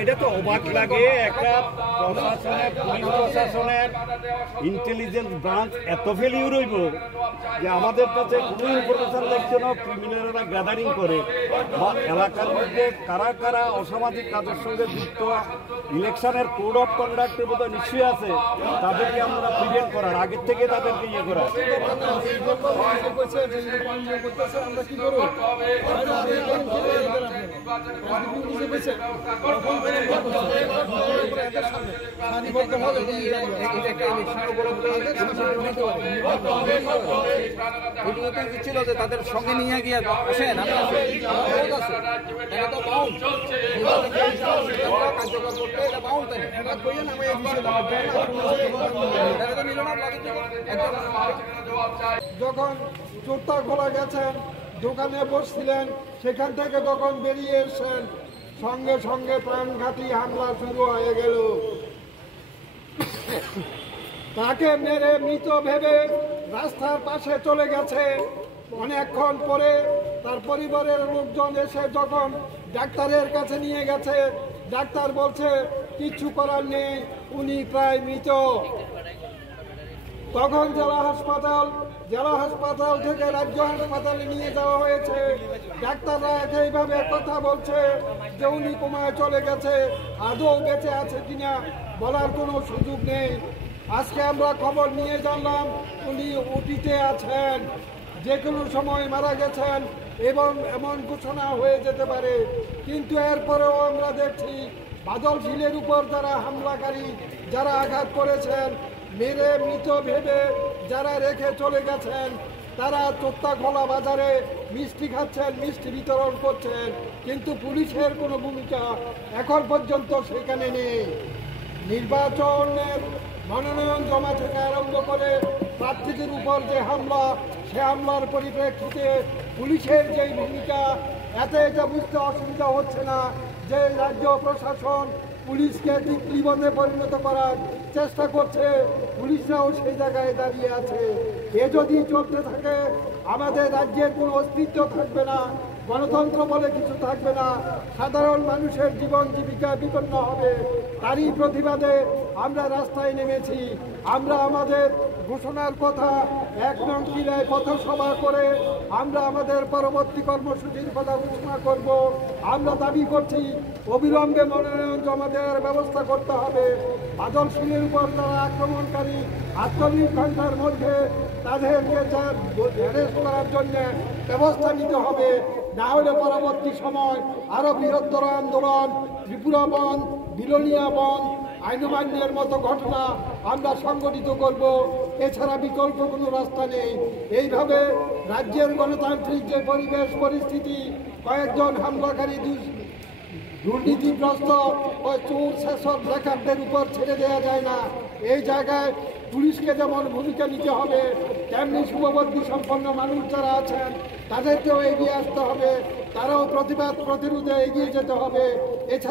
এটা তো অবাক লাগে, একটা প্রশাসনের পুলিশ প্রশাসনের ইন্টেলিজেন্স ব্রাঞ্চ এত ফেলিউ রইব যে আমাদের কাছে কোনো ইনফরমেশন দেখছে না ক্রিমিনালরা গ্যাদারিং করে বা এলাকার মধ্যে কারা কারা অসামাজিক কাজের সঙ্গে যুক্ত, ইলেকশনের কোড অফ কন্ডাক্টের বোধ নিশ্চয়ই আছে, তাদেরকে আমরা প্রিভেন্ট করার আগের থেকে তাদেরকে ইয়ে করা। ছিল যে তাদের সঙ্গে নিয়ে গিয়ে আসেন যখন চোরটা খোলা গেছেন, দোকানে বসছিলেন, সেখান থেকে যখন বেরিয়ে এসছেন সঙ্গে সঙ্গে প্রাণঘাতী হামলা শুরু হয়ে গেল। তাকে মেরে মৃত ভেবে রাস্তার পাশে চলে গেছে। অনেকক্ষণ পরে তার পরিবারের লোকজন এসে যখন ডাক্তারের কাছে নিয়ে গেছে, ডাক্তার বলছে কিচ্ছু করার নেই, উনি প্রায় মৃত। তখন জেলা হাসপাতাল থেকে রাজ্য হাসপাতালে নিয়ে যাওয়া হয়েছে। ডাক্তাররা একইভাবে কথা বলছে যে উনি কোমায় চলে গেছে, আদৌ বেঁচে আছে কিনা বলার কোনো সুযোগ নেই। আজকে আমরা খবর নিয়ে জানলাম উনি ওটিতে আছেন, যে কোনো সময় মারা গেছেন এবং এমন ঘোষণা হয়ে যেতে পারে। কিন্তু এরপরেও আমরা দেখছি বাদল শীলের উপর যারা হামলাকারী, যারা আঘাত করেছেন, মেরে মৃত ভেবে যারা রেখে চলে গেছেন, তারা তোত্তাখোলা বাজারে মিষ্টি খাচ্ছেন, মিষ্টি বিতরণ করছেন, কিন্তু পুলিশের কোনো ভূমিকা এখন পর্যন্ত সেখানে নেই। নির্বাচনের মনোনয়ন জমা থেকে আরম্ভ করে প্রার্থীদের উপর যে হামলা, সে হামলার পরিপ্রেক্ষিতে পুলিশের যেই ভূমিকা, এতে এটা বুঝতে অসুবিধা হচ্ছে না যে রাজ্য প্রশাসন পুলিশকে টিকলিবন্দে পরিণত করার চেষ্টা করছে, পুলিশরাও সেই জায়গায় দাঁড়িয়ে আছে। এ যদি চলতে থাকে আমাদের রাজ্যের কোনো অস্তিত্ব থাকবে না, গণতন্ত্র বলে কিছু থাকবে না, সাধারণ মানুষের জীবন জীবিকা বিপন্ন হবে। তারই প্রতিবাদে আমরা রাস্তায় নেমেছি। আমরা আমাদের ঘোষণার কথা 1 নং কিলায় পথসভা করে আমরা আমাদের পরবর্তী কর্মসূচির কথা ঘোষণা করব। আমরা দাবি করছি অবিলম্বে মনোনয়ন জমা দেওয়ার ব্যবস্থা করতে হবে। বাদল শীলের উপর যারা আক্রমণকারী, 48 ঘন্টার মধ্যে তাদেরকে অ্যারেস্ট করার জন্য ব্যবস্থা নিতে হবে। না হলে পরবর্তী সময় আরো বৃহত্তর আন্দোলন, ত্রিপুরা বন্ধ, বিলোনিয়া বন্ধ, আইন অমান্যের মতো ঘটনা আমরা সংগঠিত করব। এছাড়া বিকল্প কোনো রাস্তা নেই। এইভাবে রাজ্যের গণতান্ত্রিক যে পরিবেশ পরিস্থিতি, কয়েকজন হামলাকারী দুর্নীতিগ্রস্ত ও চোর শাসক ডাকাতদের উপর ছেড়ে দেওয়া যায় না। এই জায়গায় পুলিশকে যেমন ভূমিকা নিতে হবে, তেমনি শুভবুদ্ধি সম্পন্ন মানুষ যারা আছেন তাদেরকেও এগিয়ে আসতে হবে, তারাও প্রতিবাদ প্রতিরোধে এগিয়ে যেতে হবে। এছাড়া